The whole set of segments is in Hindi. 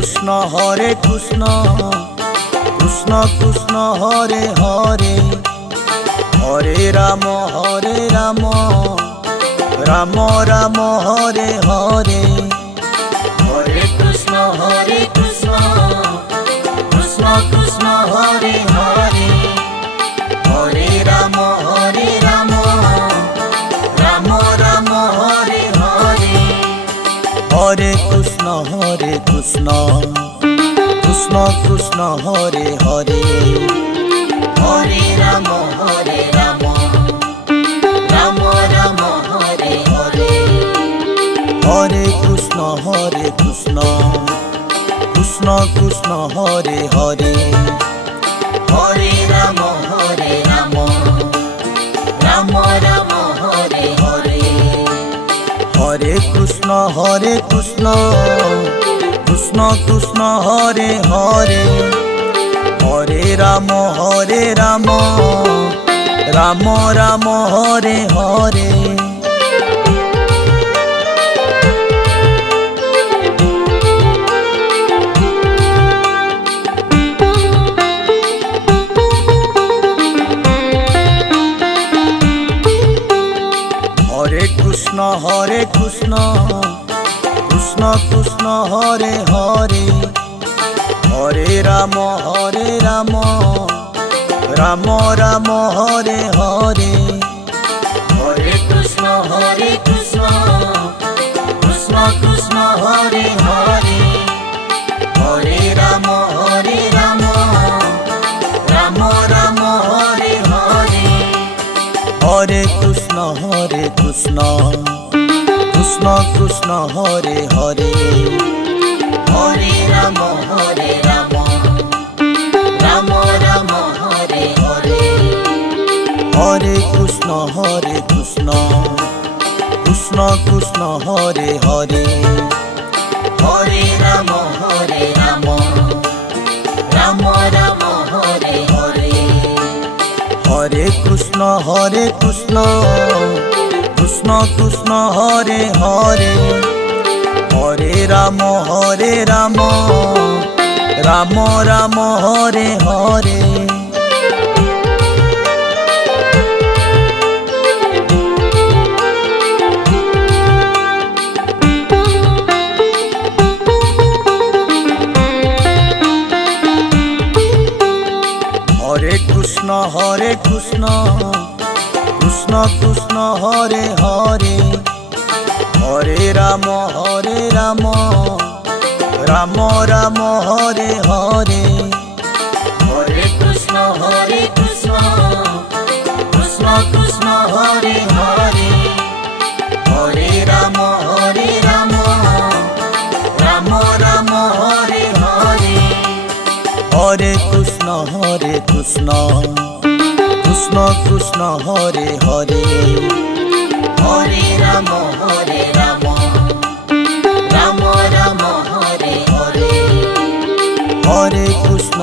हरे कृष्ण कृष्ण कृष्ण हरे हरे हरे राम राम राम हरे हरे हरे कृष्ण कृष्ण कृष्ण हरे हरे हरे राम राम राम हरे हरे हरे कृष्ण कृष्ण कृष्ण हरे हरे हरे राम राम राम हरे हरे हरे कृष्ण कृष्ण कृष्ण हरे हरे हरे राम राम राम हरे हरे हरे कृष्ण कृष्ण कृष्ण हरे हरे हरे राम राम राम हरे हरे हरे कृष्ण कृष्ण कृष्ण हरे हरे हरे राम राम राम हरे हरे हरे कृष्ण कृष्ण कृष्ण हरे हरे हरे राम राम हरे हरे हरे कृष्ण कृष्ण कृष्ण हरे हरे हरे राम राम हरे हरे हरे कृष्ण कृष्ण कृष्ण हरे हरे हरे राम राम हरे हरे हरे कृष्ण कृष्ण कृष्ण हरे हरे हरे राम राम राम हरे हरे हरे कृष्ण कृष्ण कृष्ण हरे हरे हरे राम राम राम हरे हरे हरे कृष्ण कृष्ण हरे हरे हरे राम राम हरे हरे हरे कृष्ण कृष्ण हरे हरे हरे राम राम हरे हरे हरे कृष्ण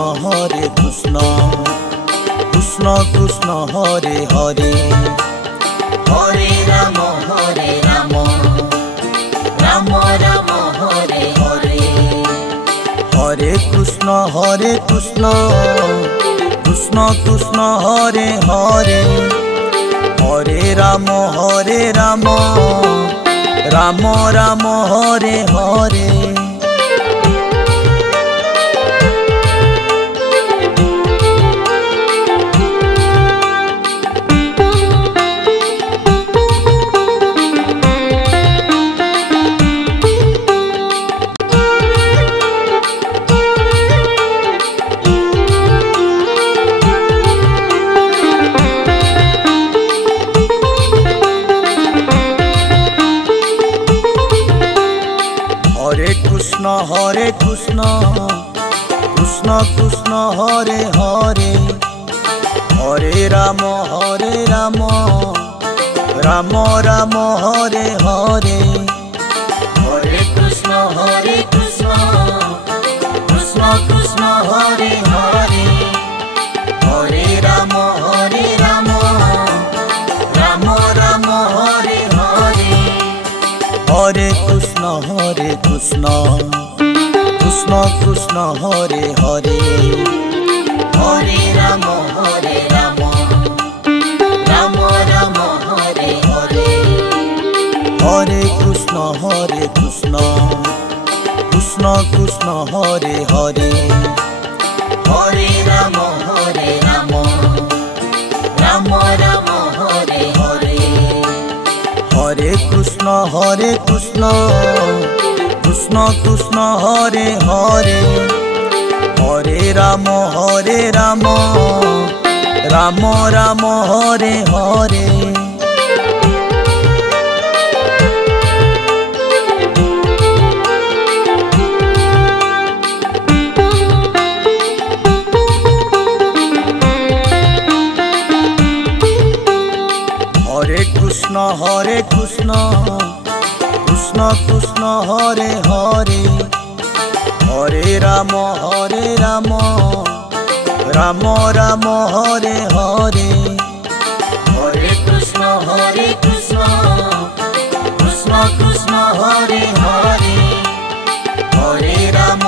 कृष्ण हरे हरे हरे राम राम हरे हरे हरे कृष्ण कृष्ण हरे हरे हरे राम राम राम हरे हरे हरे कृष्ण कृष्ण हरे हरे हरे राम राम राम हरे हरे हरे कृष्ण कृष्ण हरे हरे हरे राम राम हरे हरे हरे कृष्ण कृष्ण কৃষ্ণ হরে হরে হরে রাম রাম রাম হরে হরে হরে কৃষ্ণ কৃষ্ণ কৃষ্ণ হরে হরে হরে রাম রাম রাম হরে হরে হরে কৃষ্ণ কৃষ্ণ কৃষ্ণ হরে হরে হরে রাম রাম রাম হরে হরে হরে কৃষ্ণ কৃষ্ণ কৃষ্ণ হরে হরে হরে রাম রাম রাম হরে হরে হরে কৃষ্ণ কৃষ্ণ কৃষ্ণ হরে হরে হরে রাম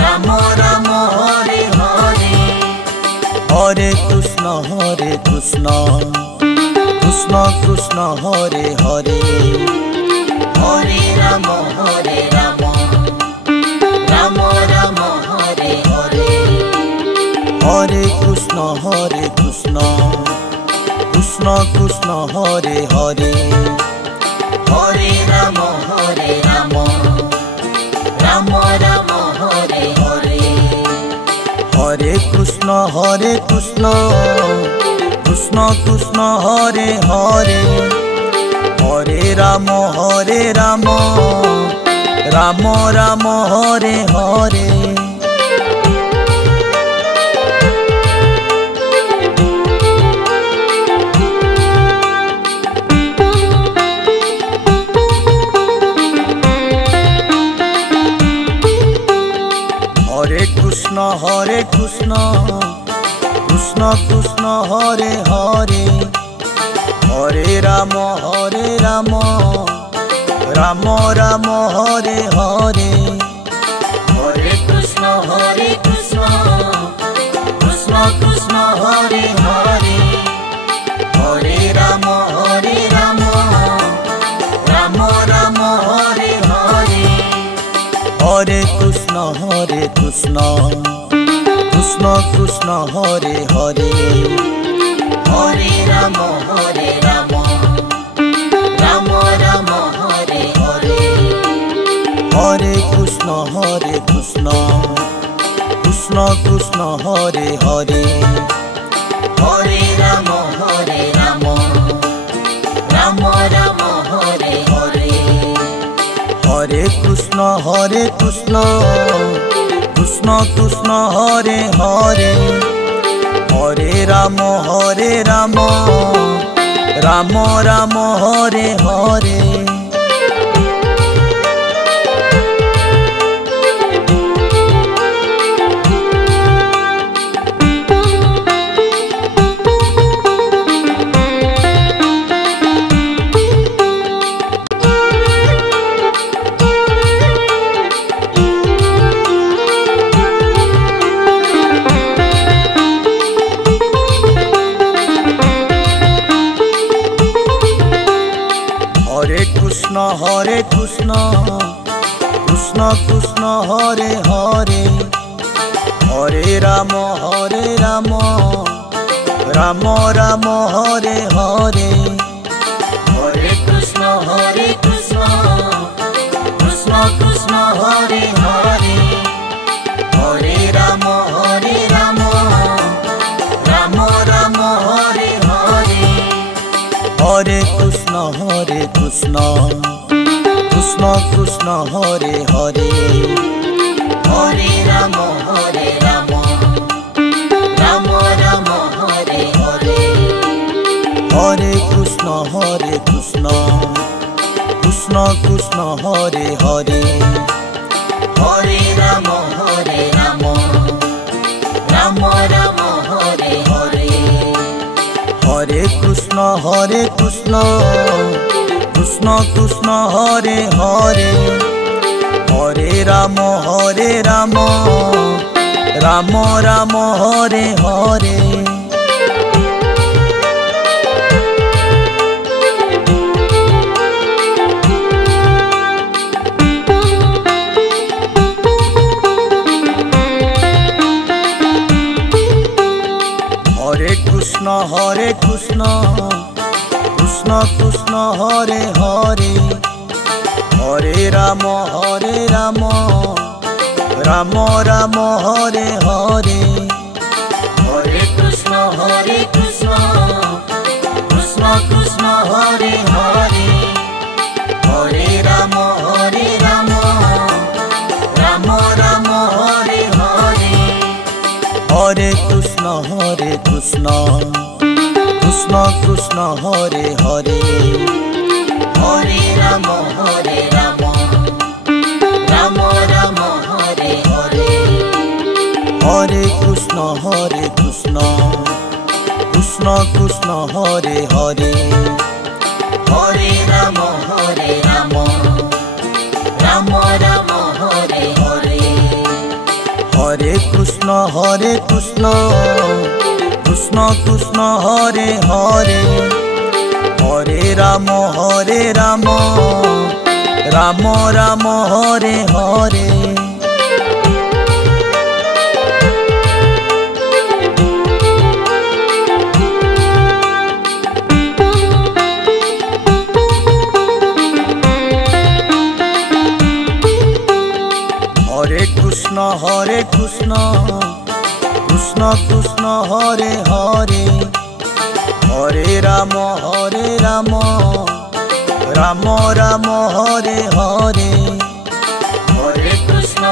রাম রাম হরে হরে হরে কৃষ্ণ কৃষ্ণ কৃষ্ণ হরে হরে হরে রাম রাম রাম হরে হরে হরে কৃষ্ণ কৃষ্ণ কৃষ্ণ হরে হরে হরে রাম রাম রাম হরে হরে হরে কৃষ্ণ কৃষ্ণ কৃষ্ণ হরে হরে হরে রাম রাম হরে হরে হরে কৃষ্ণ কৃষ্ণ কৃষ্ণ হরে হরে হরে রাম রাম হরে হরে হরে কৃষ্ণ কৃষ্ণ হরে হরে হরে রাম রাম হরে হরে হরে কৃষ্ণ কৃষ্ণ কৃষ্ণ হরে হরে হরে রাম রাম রাম হরে হরে হরে কৃষ্ণ কৃষ্ণ কৃষ্ণ হরে হরে হরে রাম রাম রাম হরে হরে হরে কৃষ্ণ কৃষ্ণ কৃষ্ণ হরে হরে হরে রাম রাম হরে হরে হরে কৃষ্ণ কৃষ্ণ হরে হরে হরে রাম রাম হরে হরে হরে কৃষ্ণ কৃষ্ণ হরে হরে হরে রাম রাম হরে হরে হরে কৃষ্ণ কৃষ্ণ হরে হরে হরে রাম রাম হরে হরে হরে কৃষ্ণ কৃষ্ণ হরে হরে হরে রাম রাম হরে হরে হরে কৃষ্ণ কৃষ্ণ কৃষ্ণ হরে হরে রাম রাম রাম হরে হরে। হরে কৃষ্ণ কৃষ্ণ কৃষ্ণ হরে হরে, হরে রাম রাম রাম হরে হরে। হরে কৃষ্ণ কৃষ্ণ কৃষ্ণ হরে হরে, হরে রাম রাম রাম হরে হরে। হরে কৃষ্ণ কৃষ্ণ কৃষ্ণ হরে হরে, হরে রাম রাম রাম হরে হরে। হরে কৃষ্ণ কৃষ্ণ কৃষ্ণ হরে হরে, হরে রাম রাম রাম হরে হরে। হরে কৃষ্ণ কৃষ্ণ কৃষ্ণ হরে হরে, হরে রাম রাম রাম হরে হরে। হরে কৃষ্ণ কৃষ্ণ কৃষ্ণ হরে হরে, হরে রাম রাম রাম হরে হরে। হরে কৃষ্ণ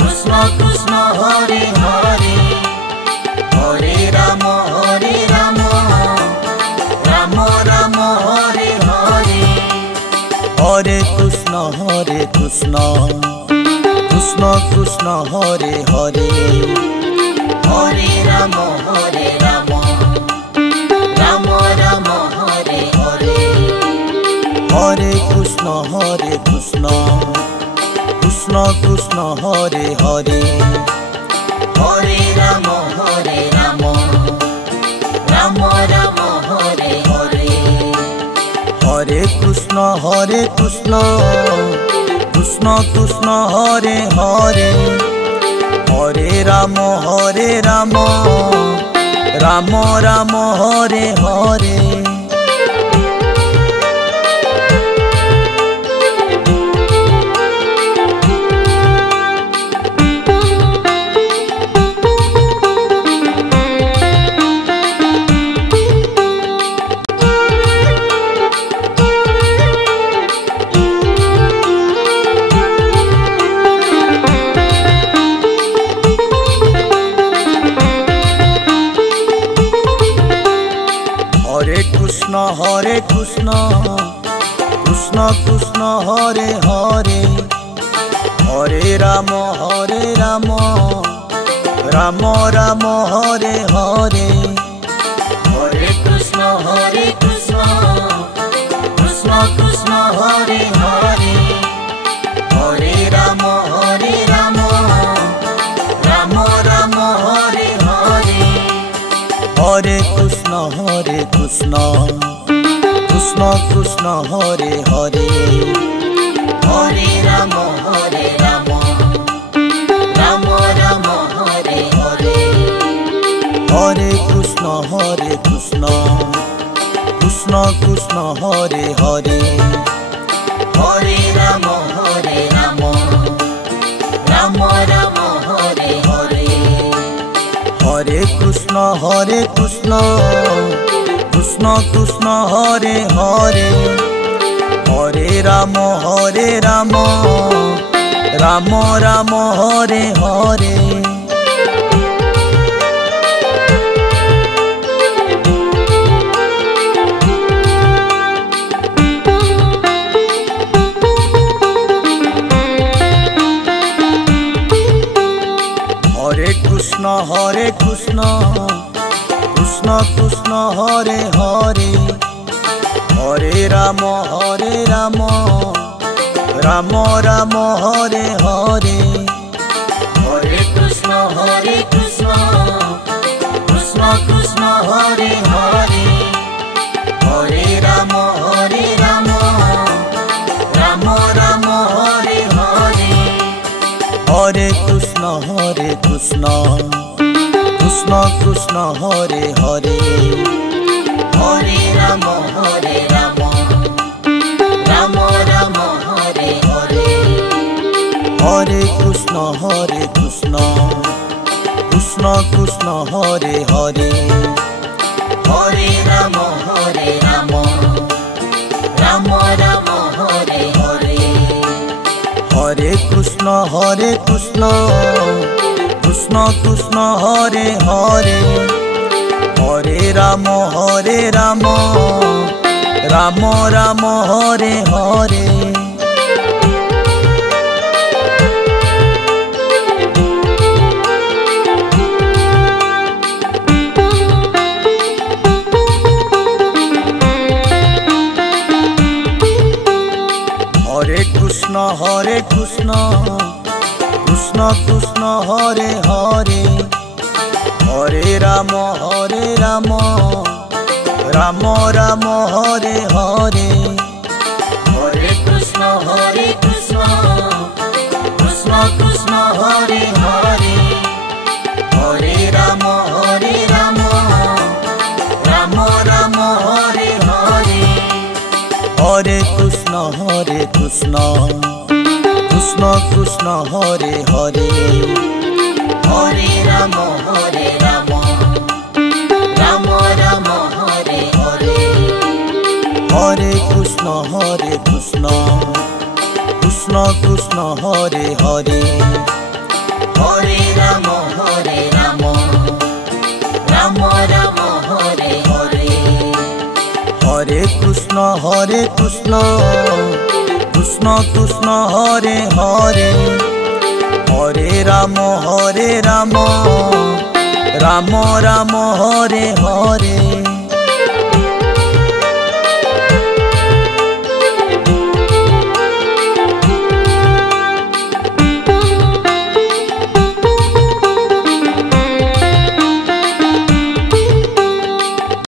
কৃষ্ণ কৃষ্ণ হরে হরে, হরে রাম রাম হরে হরে। হরে কৃষ্ণ কৃষ্ণ কৃষ্ণ হরে হরে, হরে রাম রাম রাম হরে হরে। হরে কৃষ্ণ কৃষ্ণ কৃষ্ণ হরে হরে, হরে রাম রাম রাম হরে হরে। হরে কৃষ্ণ কৃষ্ণ কৃষ্ণ হরে হরে, হরে রাম রাম হরে হরে। হরে কৃষ্ণ কৃষ্ণ হরে হরে, হরে রাম রাম হরে হরে। হরে কৃষ্ণ কৃষ্ণ কৃষ্ণ হরে হরে, হরে রাম রাম হরে হরে। হরে কৃষ্ণ কৃষ্ণ কৃষ্ণ হরে হরে, হরে রাম রাম হরে হরে। হরে কৃষ্ণ কৃষ্ণ কৃষ্ণ হরে হরে, হরে রাম রাম রাম হরে হরে। হরে কৃষ্ণ কৃষ্ণ কৃষ্ণ হরে হরে, হরে রাম রাম হরে হরে। হরে কৃষ্ণ কৃষ্ণ হরে হরে, হরে রাম রাম রাম হরে হরে হরে কৃষ্ণ কৃষ্ণ কৃষ্ণ হরে হরে হরে রাম রাম রাম হরে হরে হরে কৃষ্ণ কৃষ্ণ কৃষ্ণ হরে হরে হরে রাম রাম রাম হরে হরে হরে কৃষ্ণ কৃষ্ণ কৃষ্ণ হরে হরে হরে রাম রাম রাম হরে হরে হরে কৃষ্ণ কৃষ্ণ কৃষ্ণ হরে হরে হরে রাম রাম রাম হরে হরে হরে কৃষ্ণ কৃষ্ণ কৃষ্ণ হরে হরে হরে রাম রাম রাম হরে হরে হরে কৃষ্ণ কৃষ্ণ কৃষ্ণ হরে হরে হরে রাম রাম হরে হরে হরে কৃষ্ণ কৃষ্ণ কৃষ্ণ হরে হরে হরে রাম রাম রাম হরে হরে হরে কৃষ্ণ কৃষ্ণ কৃষ্ণ হরে হরে হরে রাম রাম রাম হরে হরে হরে কৃষ্ণ কৃষ্ণ কৃষ্ণ হরে হরে হরে রাম রাম রাম হরে হরে